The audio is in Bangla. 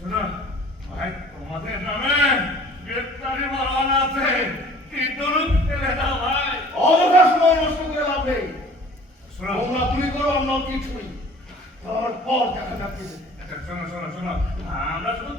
শোনো ভাই, তোমাদের নামে গ্রেপ্তারি মারান আছে, কি দরুদ ফেলে দাও ভাই। অযথা সময় নষ্ট করে লাভ নেই। শোনো তোমরা তুই করো, অন্য কিছুই তারপর দেখা যাচ্ছে। শোনো শোনো শোনো, আমরা শুধু